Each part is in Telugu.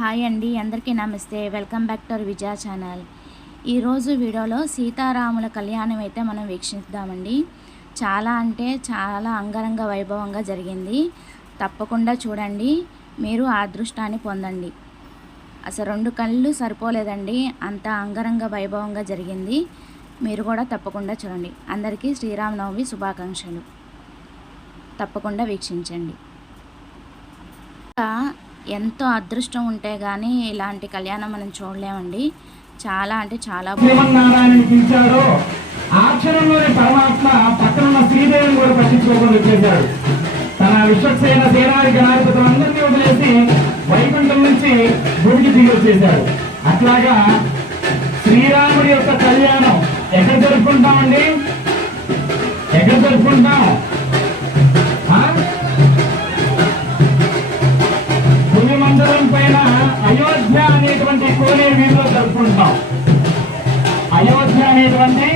హాయ్ అండి, అందరికీ నమస్తే. Welcome back to our Vijaya channel. ఈరోజు వీడియోలో సీతారాముల కళ్యాణం అయితే మనం వీక్షిద్దామండి. చాలా అంటే చాలా అంగరంగ వైభవంగా జరిగింది. తప్పకుండా చూడండి, మీరు ఆ అదృష్టాన్ని పొందండి. అసలు 2 కళ్ళు సరిపోలేదండి, అంత అంగరంగ వైభవంగా జరిగింది. మీరు కూడా తప్పకుండా చూడండి. అందరికీ శ్రీరామనవమి శుభాకాంక్షలు. తప్పకుండా వీక్షించండి. ఎంతో అదృష్టం ఉంటే కానీ ఇలాంటి కళ్యాణం మనం చూడలేమండి. చాలా అంటే చాలా శ్రీమన్నారాయణని పిలిచాడు. ఆ క్షణంలోనే పరమాత్మ పక్కనున్న శ్రీదేవిని కూడా పట్టించుకోకుండా వచ్చేశాడు. తన విశ్వక్సేన సేనాధిక నాయకులందరినీ వదిలేసి వైకుంఠం నుంచి భూమికి దిగి వచ్చేశాడు. అట్లాగా శ్రీరాముడి యొక్క కళ్యాణం ఎక్కడ జరుపుకుంటామండి? ఎక్కడ జరుపుకుంటాం? మందిరం పైన అయోధ్య అనేటువంటి కోనేరు వీధిలో జరుపుకుంటున్నాం. అయోధ్య అనేటువంటి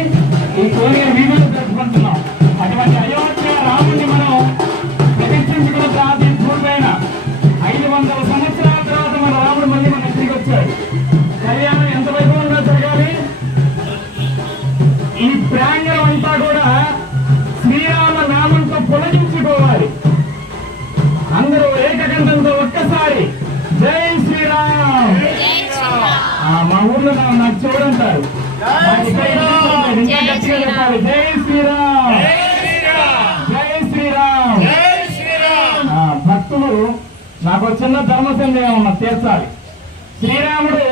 ఈ కోనేరు వీధిలో జరుపుకుంటున్నాం. అటువంటి అయోధ్య రాముడిని మనం ప్రతిష్ఠించుకున్న తర్వాత పూర్వైన 500 సంవత్సరాల తర్వాత మన రాముడు మళ్ళీ మన తిరిగి వచ్చాడు. కళ్యాణం ఎంత వైభవంగా జరగాలి? ఈ ప్రాంగణం అంతా కూడా శ్రీరామ నామంతో పొలగించుకోవాలి. అందరూ ఏకకంఠంతో ఒక్కసారి జై శ్రీరామ్. మా ఊర్లో నాకు చూడంటారు, ఇంకా గట్టిగా చెప్పాలి, జై శ్రీరామ్, జై శ్రీరామ్. భక్తులు నాకు చిన్న ధర్మ సందేహం తీర్చాలి. శ్రీరాముడు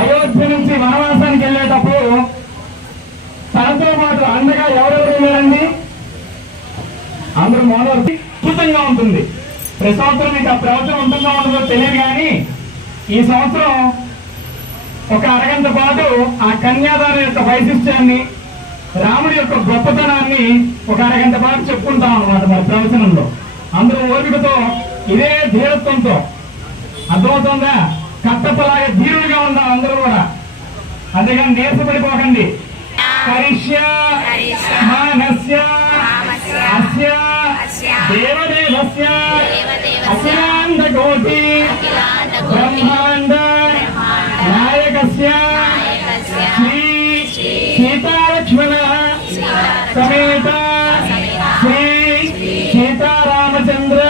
అయోధ్య నుంచి వనవాసానికి వెళ్ళేటప్పుడు తనతో పాటు అండగా ఎవరెవరు వెళ్ళారండి? అందరూ మోనోర్తి అద్భుతంగా ఉంటుంది. ప్రతి సంవత్సరం మీకు ఆ ప్రవచనం ఉంటుందో ఉంటుందో తెలియదు, కానీ ఈ సంవత్సరం ఒక అరగంట పాటు ఆ కన్యాదానం యొక్క వైశిష్ట్యాన్ని, రాముడి యొక్క గొప్పతనాన్ని ఒక అరగంట పాటు చెప్పుకుంటాం అన్నమాట మన ప్రవచనంలో. అందరూ ఓపికతో ఇదే ధీరత్వంతో, అర్థమవుతుందా, కట్టపలాగా ధీరులుగా ఉండాలి అందరూ కూడా. అంతేగాని నీరసపడిపోకండి. కరిష్య మానస్య అస్య దేవదేవస్య అఖిలాండ కోటి బ్రహ్మాండ నాయకస్య శ్రీ సీతాలక్ష్మణ సమేత శ్రీ సీతారామచంద్ర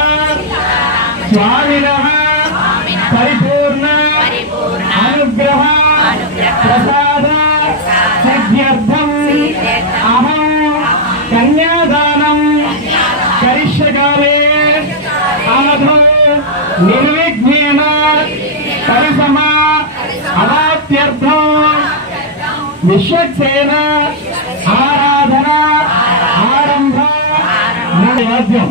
స్వామినః పరిపూర్ణ అనుగ్రహ ప్రసాద సిద్ధ్యర్థం అహం కన్యాదానం కరిష్యకాలే అనధో నిర్విఘ్నేన పరిసమా అవాప్త్యర్థం విశ్వక్సేన ఆరాధన ఆరంభ. వాద్యం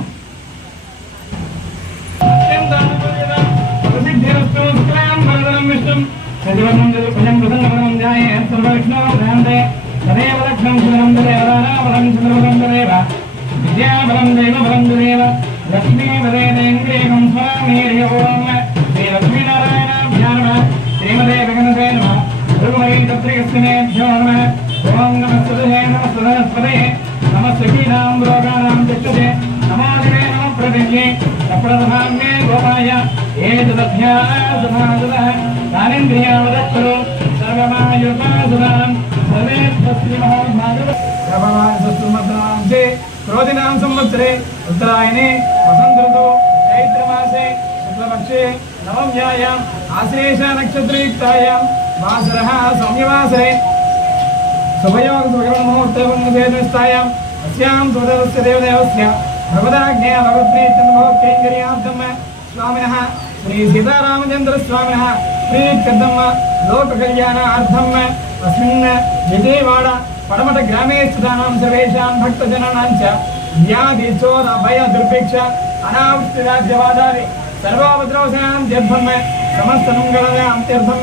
విద్యాబలం దైవబలం దేవ లక్ష్మీపదేంద్రియం స్వామీర్యోం శ్రీ లక్ష్మీనారాయణాభ్యాం శ్రీమదే విఘ్నదే నమః గురుమరీంద్రత్రికస్మినేభ్యో నమః. ఓం నమః సదస్వదే నమః సఖీనాం రోగానాం చక్షుదే నమో దివే నమః ప్రతిజ్ఞే సప్రధాన్యే గోపాయ ఏతదధ్యాసమాదః తానేంద్రియావదత్తరు సర్వమాయుర్మాసుదాం సర్వే స్వస్తి మహాభాగవ క్రోధినాం సంవత్సరే ఉత్తరాయణే వసంత ఋతు చైత్రమాసే శుక్లపక్షే నవమ్యాయాం ఆశ్లేష నక్షత్రయుక్తాయాం వాసరః సౌమ్యవాసరే శుభయోగ సుముహూర్తేస్తాయాం అస్యాం సోదరస్య దేవదేవస్య భగవదాజ్ఞా భగవత్ప్రీత్యర్థం స్వామినః శ్రీ సీతారామచంద్ర స్వామినః ప్రీత్యర్థం లోక కళ్యాణార్థం అస్మిన్ విజయవాడ పడమట గ్రామే స్థితానాం సర్వేషాం భక్తజనానాం చ వ్యాధి చోర భయ దుర్భిక్ష అనావృష్టి రాజ్యవాదాది సర్వోపద్రవశానాం తీర్థం సమస్త మంగళానాం తీర్థం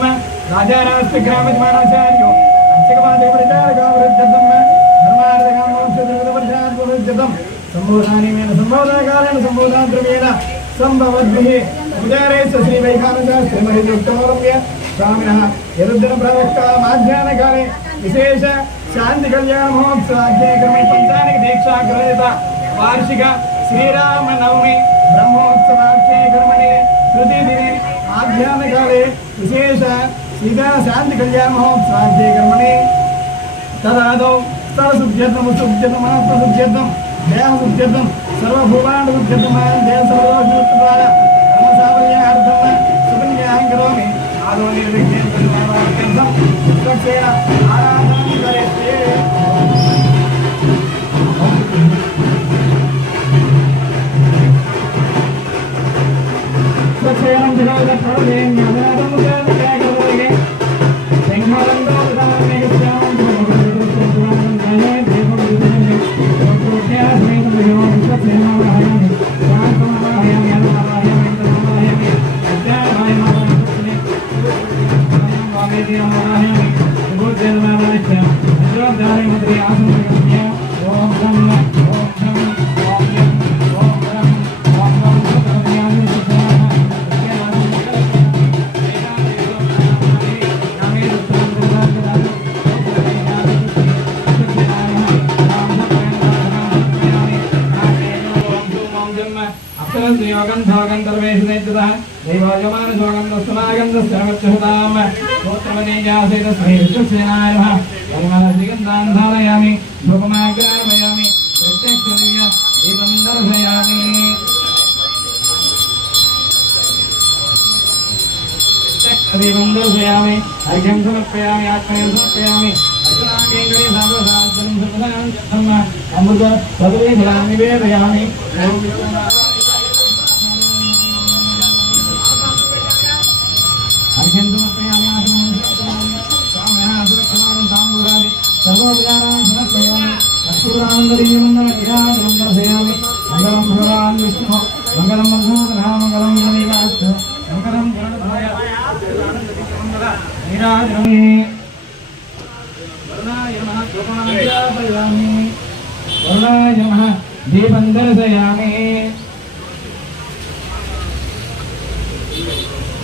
రాజారాష్ట్ర గ్రామజమానాచార్యో అర్చకమాదేవరిచారకావృద్ధం ధర్మార్థకామోక్షం సంబోధానేన సంబోధనకాలేన సంబోధాద్రవ్యేణ సంభవద్భిః ఉదారేశ శ్రీ వైఖానశాస్త్రి మహిళోత్తమరమ్య స్వామినః యదుద్దన ప్రవక్త మాధ్యాహ్నకాలే విశేష శాంతి కళ్యాణ మహోత్సవాధ్యే క్రమే పంచానిక దీక్షా గ్రహీత వార్షిక శ్రీరామ నవమి బ్రహ్మోత్సవాఖ్యే కర్మణి తృతీయ దినే काले विशेष सीता शांति कल्याण महोत्सवाख्ये कर्मणि तदादौ स्थलशुद्ध्यर्थम शुद्ध्यर्थम मनःशुद्ध्यर्थम देहशुद्ध्यर्थम सर्वभूमाण्डशुद्ध्यर्थम देहसर्वदोषद्वारा कर्मसाफल्यार्थम सुकन्यां करोमि आदौ निर्विघ्नेन परिवारार्थं सुरक्षेण आराधनं करिष्ये सुरक्षेणं जगदप्रभुं ज्ञानादं सर्वत्यागोगे संघारन्दो दामेकस्यां भगवद्गीतां गाये देवोद्धारे प्रोत्या समेतं भगवान् सत्सेनामहायामि शान्तमहायामि अनमहायामि इंद्रमहायामि अध्यायमायामि वामेदियमहायामि बुद्धेनमानाच्च अजोद्धारे मद्रे आसनगम्य ओम ब्रह्म ओम ब्रह्म ओम यं ओम ब्रह्म ओम ब्रह्म सर्वज्ञानि सुधाः अक्षरस्योगन्धोगन्धर्वेशनेतुतः दैवायमानसोगन्धस्तमागन्धस्सर्वच्छुताम् गोत्रमनीजासेतस्मै नमः परिमलश्रीगन्धान् धारयामि धूपमाग्रापयामि प्रत्यक्षदिव्य दीपं दर्शयामि दीपं दर्शयामि अर्घ्यं समर्पयामि आत्मनं समर्पयामि अर्चनाकेङ्करे साधुसाधनं सर्वदा अमृत पदवी फलानि निवेदयामि अर्घ्यं समर्पयामि आत्मनं समर्पयामि स्वामिनः सुरक्षमाणं ताम्बूलादि सर्वोपचारान् समर्पयामि कस्तूरानन्ददीयमण्डलविराजनं दर्शयामि मङ्गलं भगवान् विष्णुः मङ्गलं मधुसूदनः मङ्गलं गणेशाच्च मङ्गलं गरुडध्वज विराजनमे वरुणाय नमः धूपमाग्रापयामि वरुणाय नमः दीपं दर्शयामि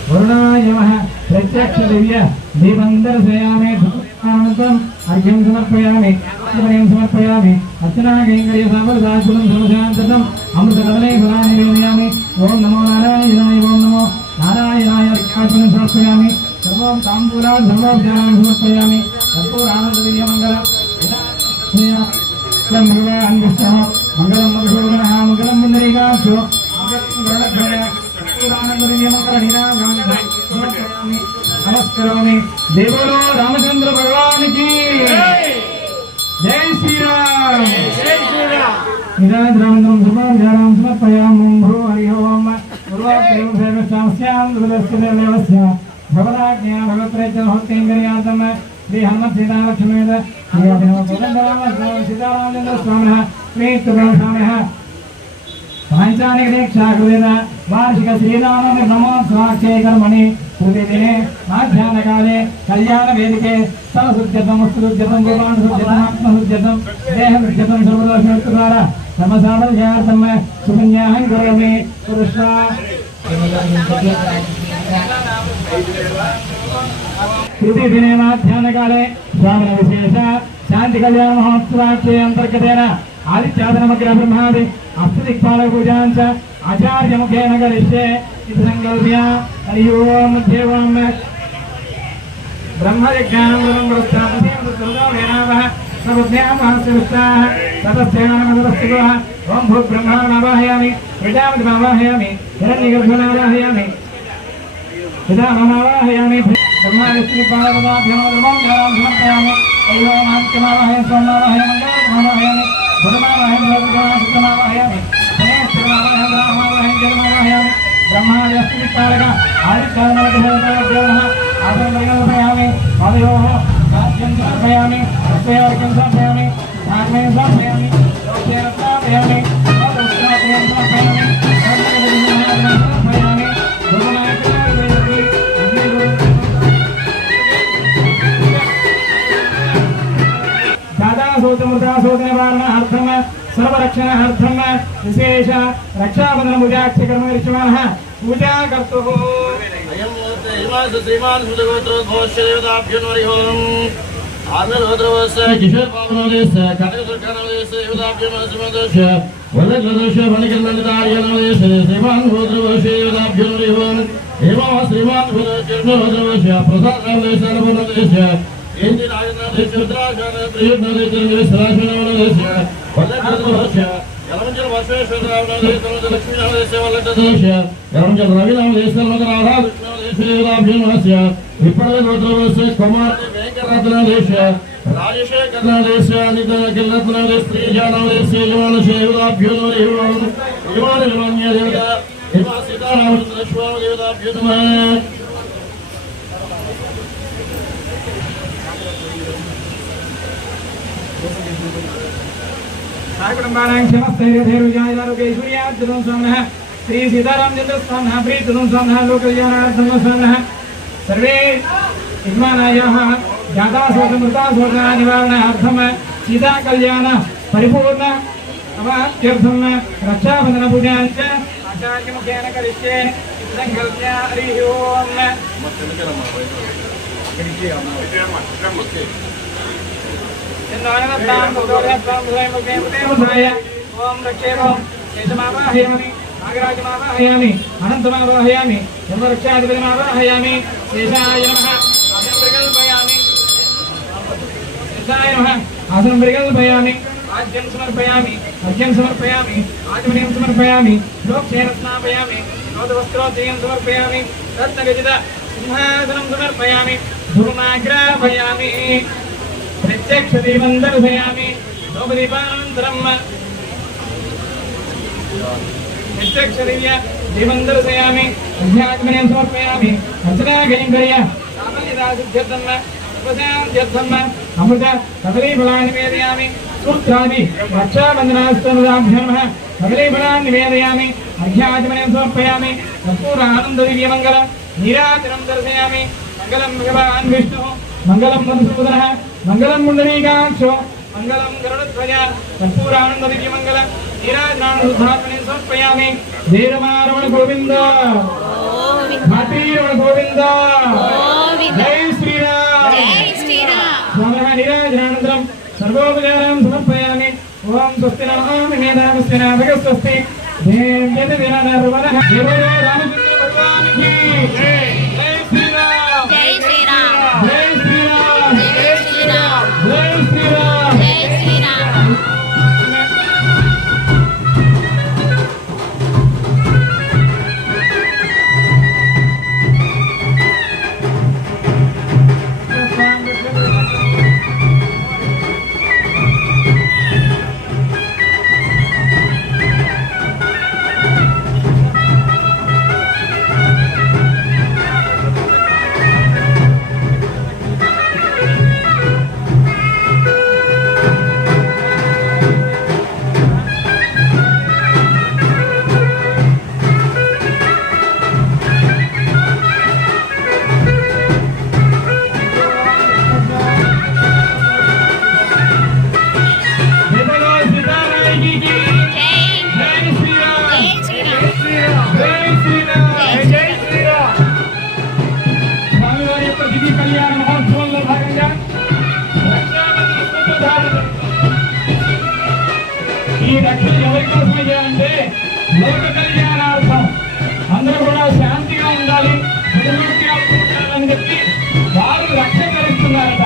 वरुणाय नमः प्रत्यक्षदिव्य दीपं दर्शयामि धूपानन्तरम् अर्घ्यं समर्पयामि आत्मनं समर्पयामि अर्चनाकेङ्करे साधुसाधनं सर्वशान्तम् अमृतकदले फलानि निवेदयामि ओम नमो नारायणाय ओम नमो नारायणाय अर्घ्याचनं समर्पयामि सर्वं ताम्बूलान् सर्वोपचारान् समर्पयामि कर्पूरानन्ददिव्यमङ्गलम् भगवान् विष्णुः मङ्गलं मधुसूदनः मङ्गलं पुण्डरीकाक्षो मङ्गलं गरुडध्वज कर्पूरानन्ददिव्यमङ्गलनिराजनं नमस्करोमि देवो रामचंद्र भगवान की जय श्री राम निराजरामं सुभाजारां समर्पयामि भो हरि ओम पूर्वाप्रेम सर्वशास्यां दुर्लभस्य भवनाज्ञा भगवत्रेच होतेङ्गर्यातम श्री हनुमत सीता लक्ष्मणेन श्री अभिनव सीतारामेन्द्र स्वामिनः श्री तुलसीः पांचानिक दीक्षाकृतेन वार्षिक श्रीराम ब्रह्मोत्सवाख्ये कर्मणि प्रतिदिने माध्याह्नकाले कल्याणवेदिके स्थलशुद्ध्यर्थं वस्तुशुद्ध्यर्थं गोपानशुद्ध्यर्थम् आत्मशुद्ध्यर्थं देहशुद्ध्यर्थं सर्वदोषद्वारा कर्मसाफल्यार्थं सुपुण्याहं करोमि पुरुषा प्रतिदिने माध्याह्नकाले स्वामिनविशेष शांति कल्याण महोत्सवाख्ये अंतर्गतेन आदित्यादनमग्र ब्रह्मादि अष्टदिक्पालक पूजाञ्च आचार्यमुखेन करिष्ये इति संकल्प्य हरि ओम देवं ब्रह्मज्ञानं ब्रह्मप्रस्थापनेन सर्वज्ञामहस्यविष्टाः ततस्यानमदस्तुः ओम भूब्रह्माणमावाहयामि प्रजापतिमावाहयामि हिरण्यगर्भमावाहयामि पितामहमावाहयामि ब्रह्मादित्यादनमग्रं समर्पयामि ऐवमादित्यमावाहयामि सोममावाहयामि मंगलमावाहयामि बुधमावाहयामि बृहस्पतिमावाहयामि शुक्रमावाहयामि शनेश्वरमावाहयामि जन्मावाहयामि ब्रह्मादित्यपालक आदित्यादनमग्रहदेवः आदरमर्यामि पादयोः साध्यं समर्पयामि हस्तयोर्घ्यं समर्पयामि आत्मनं समर्पयामि लोकेन समर्पयामि समर्पयामि समर्पयामि सोचमुद्रासोचनवारणार्थं सर्वरक्षणार्थं विशेष रक्षाबंधन पूजाक्षकर्मविष्यमानः पूजा कर्तुः अयं श्रीमान सुदगोत्रोद्भवश्यदेवताभ्यो आर्नरोद्रवस्य किशोरपावनोदयस्य कनकसुर्खानोदयस्य देवताभ्यो नमस्मदस्य वदग्रदस्य वणिकर्णनितार्यनोदयस्य श्रीमान गोत्रवस्य देवताभ्यो हेमा श्रीमान भद्रवश प्रसाद सर्वदेश ఏంటి నాగనాథేశ ఉత్తరాఖండ త్రియుగ్నదేశ సరాశనవనదేశ వల్లభద్రవశ యలమంచల వర్షేశ్వరరావనదేశ లక్ష్మీనామదేశ వల్లభద్రవశ యలమంచల రవినామదేశ రాధా కృష్ణదేశ దేవతాభ్యమహస్య విప్రవ గోత్రవశ కుమార్ వెంకటరత్నదేశ రాజశేఖరదేశ అనిత కిల్లత్నదేశ శ్రీజానదేశ యవన శేవదాభ్యో యవన యవన్య దేవత హిమ సీతారామచంద్ర స్వామ దేవతాభ్యో कुटुंबानां क्षमस्थैर्यधैर्यजायदारोग्यैश्वर्यार्जनं स्वामिनः श्री सीतारामचन्द्र स्वामिनः प्रीतनं स्वामिनः लोककल्याणार्थं स्वामिनः सर्वे यजमानायाः जाताशोकमृताशोका निवारणार्थं सीताकल्याण परिपूर्ण अवाप्त्यर्थं रक्षाबन्धनपूजाञ्च आचार्यमुखेन करिष्ये सङ्कल्प्य हरिः ओम् ओम रक्षेमो शेषमावाहयामि नागराजमावाहयामि अनन्तमावाहयामि ब्रह्मरक्षाधिपतिमावाहयामि शेषाय नमः आसनं परिकल्पयामि आज्यं समर्पयामि अर्घ्यं समर्पयामि आचमनीयं समर्पयामि प्रोक्षेण स्नापयामि नोदवस्त्रोदयं समर्पयामि रत्नगजित सिंहासनं समर्पयामि धूमाग्रापयामि प्रत्यक्ष दीपं दर्शयामि धूपदीपानन्तरं प्रत्यक्ष दीपं दर्शयामि अध्यात्मनीयं समर्पयामि अर्चनाकैङ्कर्य सामन्यदासिद्ध्यर्थं सर्वशान्त्यर्थम् अमृत कदलीफलानि निवेदयामि सूत्रादि रक्षाबन्धनास्तमदाभ्यां कदलीफलानि निवेदयामि अध्यात्मनीयं समर्पयामि कर्पूरानन्ददिव्यमङ्गल नीराजनं दर्शयामि मङ्गलं भगवान् विष्णुः मङ्गलं मधुसूदनः मंगलम मुंडलीकाक्षो मंगलम गरुड़ध्वज कर्पूरानंददिव्यमंगल नीराजनानुधात्मने समर्पयामि वीरमारमण गोविंद भाटीरमण गोविंद जय श्रीराम स्वामिनः नीराजनानन्तरं सर्वोपचारं समर्पयामि ओम स्वस्ति नमः मेधामस्य नाभगस्वस्ति देव्यदिनर्वणः देवो रामचंद्र भगवान की जय श्रीराम जय श्रीराम जय श्रीराम जय श्रीराम जय श्रीराम जय श्रीराम ఈ రక్షణ ఎవరి కోసమే చేయాలంటే లోక కళ్యాణార్థం అందరూ కూడా శాంతిగా ఉండాలి ఉండాలని చెప్పి వారు రక్షణ ధరిస్తున్నారట.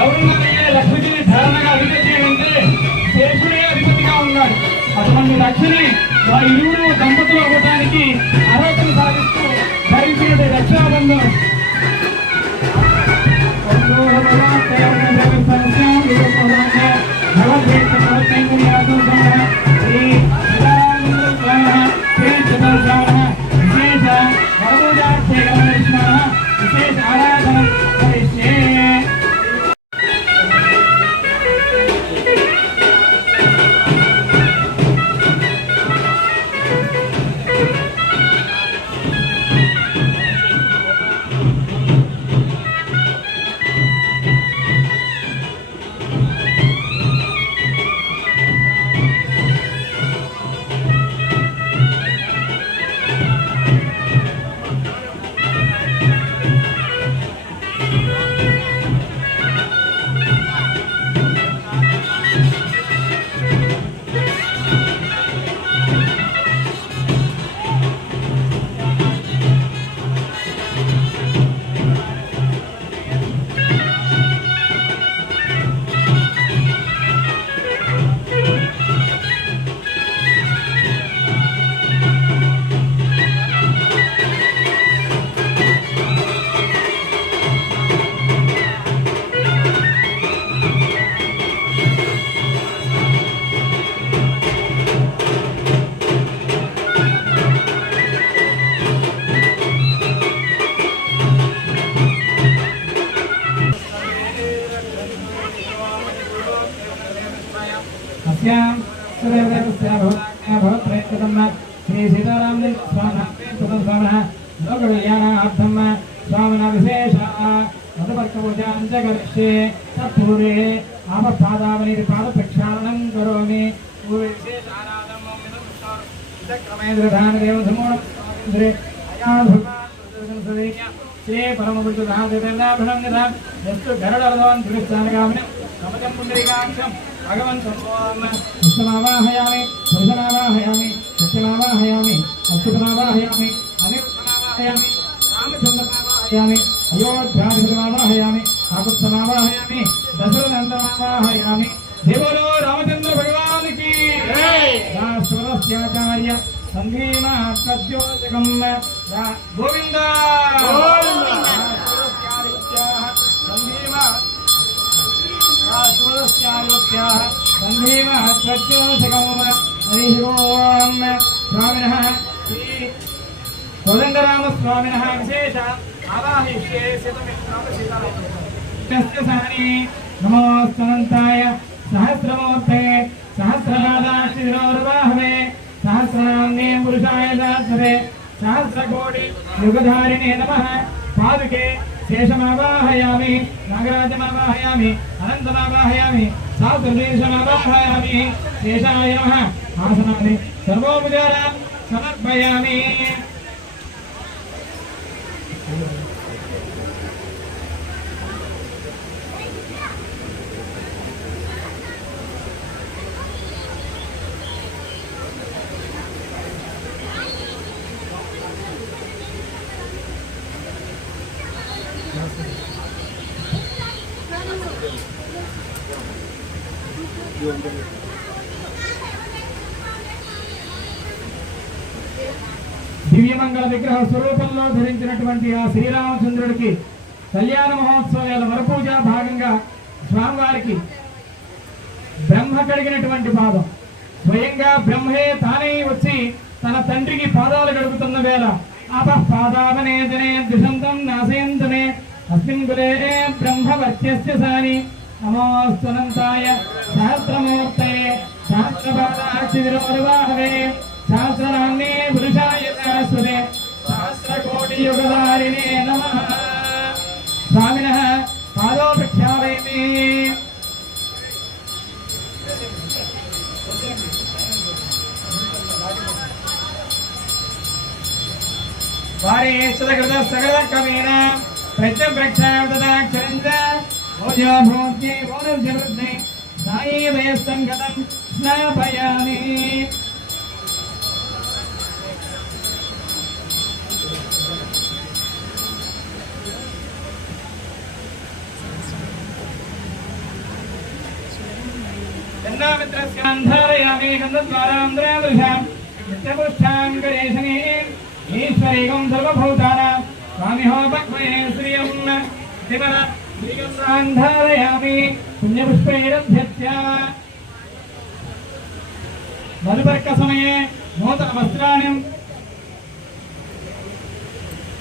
ఎవరున్నారే లక్ష్మికి ధారణగా అధిపతి అంటే శేషుడే అధిపతిగా ఉన్నాడు. అటువంటి రక్షని వారి ఇరువురు దంపతులు అవ్వడానికి అర్హతను సాధిస్తూ ధరించేది రక్షాబంధనం. विशेष आराधना करिष्ये. శ్రీ సీతారామ స్వామినः లోకకళ్యాణార్థం స్వామినः విశేష మధుపర్కపూజాం చ కరిష్యే తత్పూర్వే ఆపత్పాదావనీతి పాదప్రక్షాళనం కరోమి విశేషానాదం క్రమేంద్రధానదేవ సమూఢం శ్రీ పరమపురుషాభినం నిధాం ఎస్తు గరుడర్ధవన్ త్రివిస్థానగామినం కమకం పుండరీకాక్షం భగవంతం కృష్ణమావాహయామి పురుషమావాహయామి సత్యమావాహయామి అచ్యుతమావాహయామి అనిరుద్ధమావాహయామి రామచంద్రమావాహయామి అయోధ్యాధిపతిమావాహయామి కాకుత్సమావాహయామి దశరథనందమావాహయామి దేవోలో రామచంద్ర భగవానికి స్వరస్యాచార్య సంఘీమాద్యోజకం గోవింద స్వామినః శ్రీ కోదండరామస్వామినः విశేష ఆవాహిష్యే శతమిత్రామశీలాని నమోస్తనంతాయ సహస్రమూర్తే సహస్రపాదాశ్రీరోర్వాహవే సహస్రాన్నే పురుషాయ దాసరే సహస్రకోటి యుగధారిణే నమః పాదుకే శేషమావాహయామి నాగరాజమావాహయామి అనంతమావాహయామి సాధుర్వేషమావాహయామి శేషాయ నమః ఆసనాన్ని సర్వోపచారాన్ సమర్పయామి. దివ్యమంగళ విగ్రహ స్వరూపంలో ధరించినటువంటి ఆ శ్రీరామచంద్రుడికి కళ్యాణ మహోత్సవాల వరపూజ భాగంగా స్వామివారికి బ్రహ్మ కడిగినటువంటి పాదం స్వయంగా బ్రహ్మే తానే వచ్చి తన తండ్రికి పాదాలు గడుపుతున్న వేళ పాదావనేతనే దిశంతం నాశయంతునే అస్మిన్ కులే బ్రహ్మవర్చస్య సాని నమోస్తునంతాయ సహస్రమూర్తయే సహస్రపాదాక్షిరోర్వాహవే సహస్రనామ్నే పురుషాయ సరస్వతే సహస్రకోటియుగధారిణే నమః. స్వామినః పాదో ప్రఖ్యాపయామి. వారే సదగృత సగల కమేన ప్రత్యప్రక్షావదాక్షరంద ఓజో భూత్యే ఓనర్జవృద్ధే సాయి వయస్సంగతం స్నాపయామి. గంధారయామి గంధద్వారాంధ్రాదృశాం నిత్యపుష్టాంకరేషణే ఈశ్వరేకం సర్వభూతానాం స్వామిహోపక్వయే శ్రియం శివర శ్రీగంధారయామి పుణ్యపుష్పైరభ్యస్య. మధుపర్క సమయే నూతన వస్త్రాణి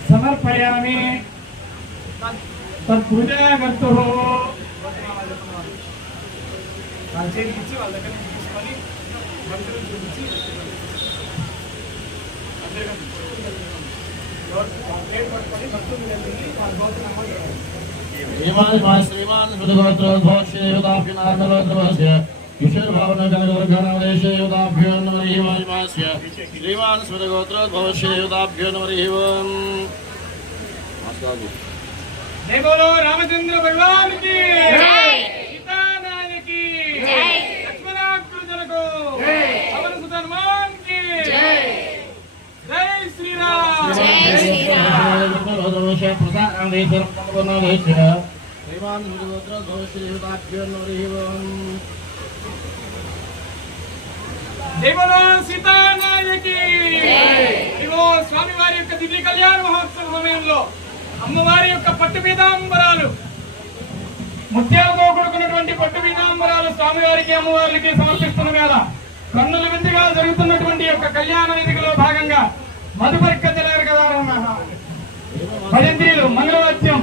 సమర్పయామి. తత్పూజా కర్తుః వాళ్ళ చేతికి ఇచ్చి వాళ్ళ దగ్గర నుంచి తీసుకొని మంత్రులు చూపించి ప్లేట్ పట్టుకొని భక్తులు వెళ్ళి వాళ్ళ గోత్రం శ్రీమాన్ సుగోత్రోద్భోష్యేదాభ్యునార్మలోద్భవస్య విషయభావనగణగణాదేశేదాభ్యో నమరిహిమాస్య శ్రీమాన్ సుగోత్రోద్భవస్యేదాభ్యో నమరిహివం. జై బోలో రామచంద్ర భగవాన్ కి జై, సీతానాయకి కి జై, లక్ష్మణాగ్రజనకు జై, పవనసుత హనుమాన్ కి జై. జై శ్రీరామ్. జై శ్రీరామ్. శ్రీమాన్ సుగోత్రోద్భవస్యేదాభ్యో నమరిహివం. జై బోలో సీతానాయకి జై. ఇగో స్వామివారి యొక్క దివ్య కళ్యాణ మహోత్సవ సమయంలో అమ్మవారి యొక్క పట్టు పీతాంబరాలు ముత్యాలతో కూడుకున్నటువంటి పట్టు పీతాంబరాలు స్వామివారికి అమ్మవారికి సమర్పిస్తున్న వేళ కన్నుల విందుగా జరుగుతున్నటువంటి యొక్క కళ్యాణ వేదికలో భాగంగా మధుపర్క తెలియరు కదా భజంత్రీలు మంగళవాద్యం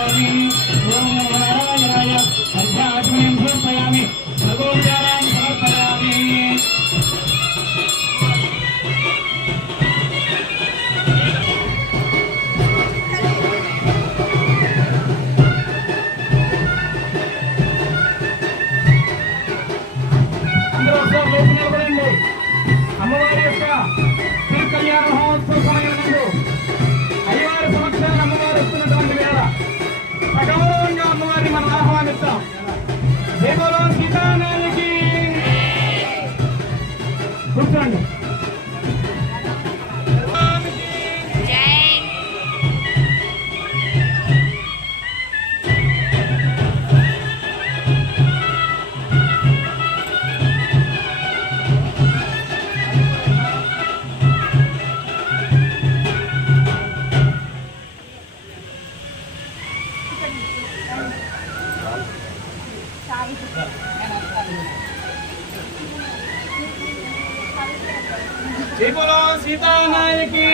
करोमि ओम नमो नारायणाय अर्घ्याचमनीं समर्पयामि सर्वोपचारान् समर्पयामि అమ్మవారి యొక్క తిరుకల్యాణ మహోత్సవ సమయంలో అయ్యవారి సమక్షంలో అమ్మవారు వస్తున్నటువంటి వేళ సగౌరవంగా అమ్మవారిని మనం ఆహ్వానిస్తాం. దేవలో సీతానానికి కూర్చోండి. జై బోలో సీతానాయకి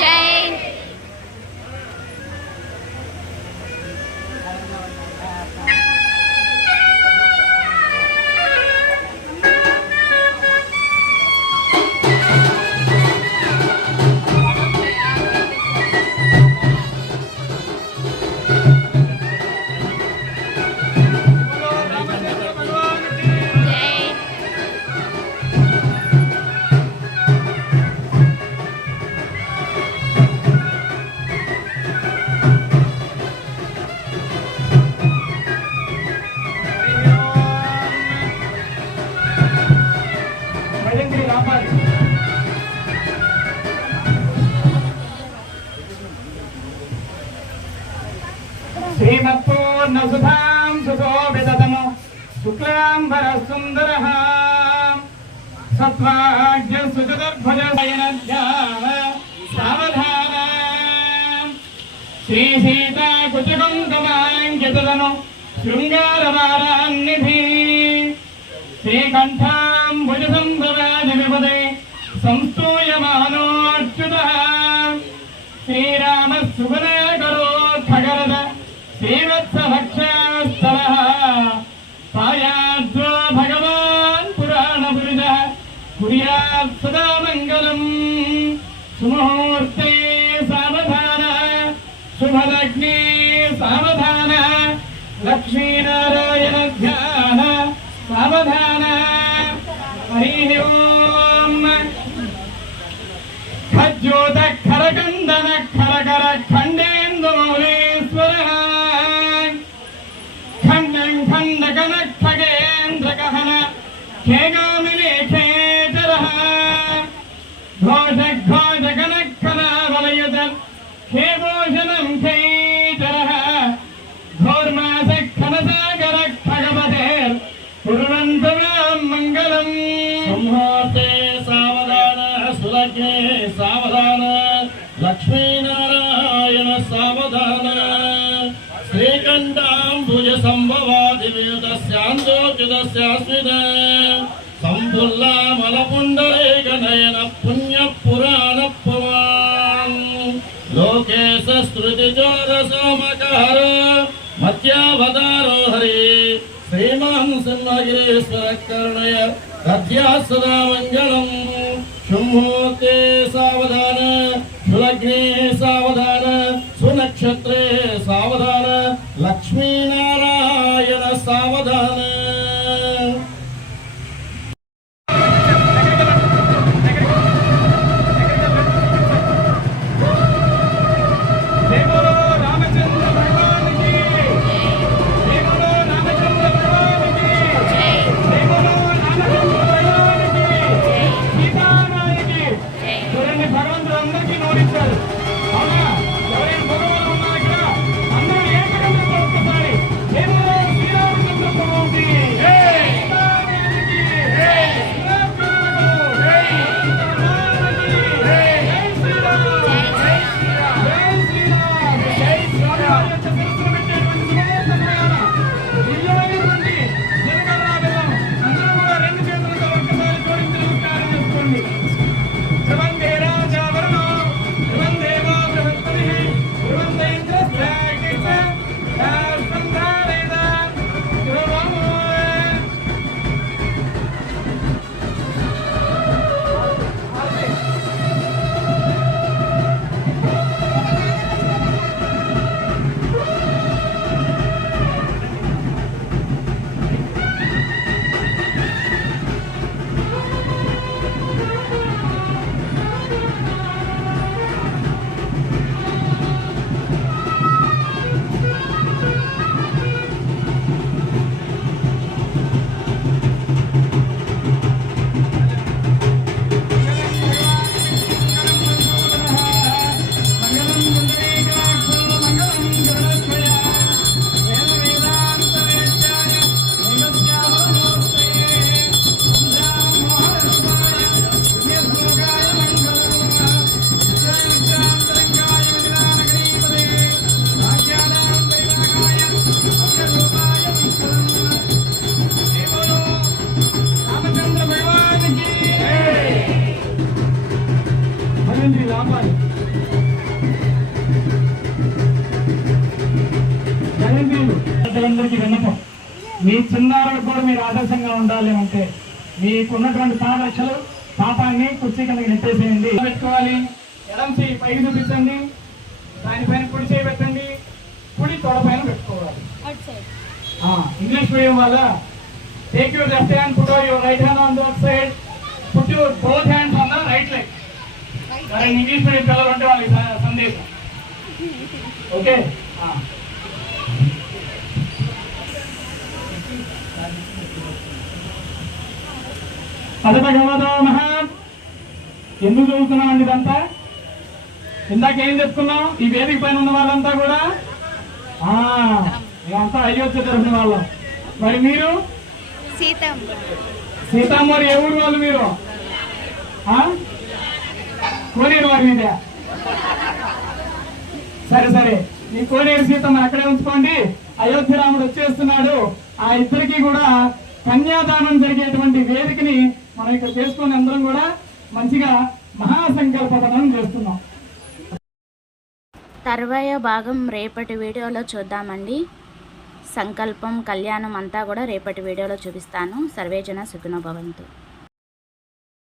జై. బోలో రామచంద్ర భగవానికి జై. భజంగిరి రామాలి శ్రీమత్పూర్ణ సుధాం సుశోభితము శుక్లాంబర సుందర సత్వాగ్య సుచతుర్భుజ సావధాన శ్రీ సీతా కుచకుంకుమాంకితను శృంగారవారాన్నిధి శ్రీకంఠాంబుజ సంభవాది విపదే సంస్తూయమానోచ్యుతః శ్రీరామ సుగుణకరో ఖగరద శ్రీవత్సభక్షస్థలః పాయాద్వో భగవాన్ పురాణపురుషः కుర్యాత్ సదా మంగళం సుముహూర్తే సావధాన శుభలగ్నే సావధాన లక్ష్మీనారాయణ ధ్యాన సావధాన హరి ఓం ఖజ్జోత ఖరకందన ఖరకర ఖండేందు మౌళీశ్వర ఖండం ఖండకన ఖగేంద్ర కహన ఖేగామిని ఖేచర ఘోష ఘోష కనక్కన వలయుత ఖేభూషణం ఖేచర ఘోర్మాస ఖనసాగర ఖగపతేర్ కుర్వంతు మాం మంగళం సంహోతే సావధాన సులగ్నే సావధాన లక్ష్మీనారాయణ సావధాన శ్రీకంఠాంబుజ సంభవాది వేదస్యాందోచితస్యాస్మిన సంఫుల్లామలపుండరేక నయన పుణ్య పురాణ పుమాన్ లోకేశ శ్రుతి జోర సోమకహర మత్యావతారో హరి శ్రీమాన్ సింహగిరీశ్వర కరుణయ దధ్యా సదా మంగళం శుంభోతే సావధాన సులగ్నే సావధాన సునక్షత్రే సావధాన లక్ష్మీనారాయణ సావధాన జై బోలో రామచంద్ర భగవానికి జై బోలో రామచంద్ర భగవానికి జై. జై బోలో రామచంద్ర భగవానికి సీతానాయకి జై. చూడండి భగవంతుడు అందరికీ నోటిచ్చారు అవునా ఎవరైనా భగవాన్ ఉన్నా ఇక్కడ అందరూ మీ చిన్నారులకు కూడా మీరు ఆదర్శంగా ఉండాలి అంటే మీకున్నటువంటి పాదరక్షలు పాపాన్ని కుర్చీ కిందకి నెట్టేసేయండి. పెట్టుకోవాలి. ఎడం చేయి పైకి చూపించండి, దానిపైన కుడి చేయి పెట్టండి, కుడి తొడ పైన పెట్టుకోవాలి. ఇంగ్లీష్ మీడియం వల్ల take your left hand, put your right hand on that side, put your both hands on the right leg. English medium పిల్లలు అంటే వాళ్ళకి సందేశం. ఓకే, ఎందుకు చదువుతున్నాం అండి ఇదంతా? ఇందాక ఏం చెప్తున్నాం? ఈ వేదిక పైన ఉన్న వాళ్ళంతా కూడా ఇదంతా అయోధ్య తరఫున వాళ్ళం. మరి మీరు సీతమ్మ వారు ఏ ఊరు వాళ్ళు? మీరు కోనేరు వారి మీద. సరే సరే, ఈ కోనేరు సీతమ్మ అక్కడే ఉంచుకోండి. అయోధ్య రాముడు వచ్చేస్తున్నాడు. ఆ ఇద్దరికి కూడా కన్యాదానం జరిగేటువంటి వేదికని మనం ఇక్కడ చేసుకుని అందరం కూడా మంచిగా మహాసంకల్పనం చేస్తున్నాం. తర్వాయ భాగం రేపటి వీడియోలో చూద్దామండి. సంకల్పం, కళ్యాణం అంతా కూడా రేపటి వీడియోలో చూపిస్తాను. సర్వేజన సుఖినో భవంతు.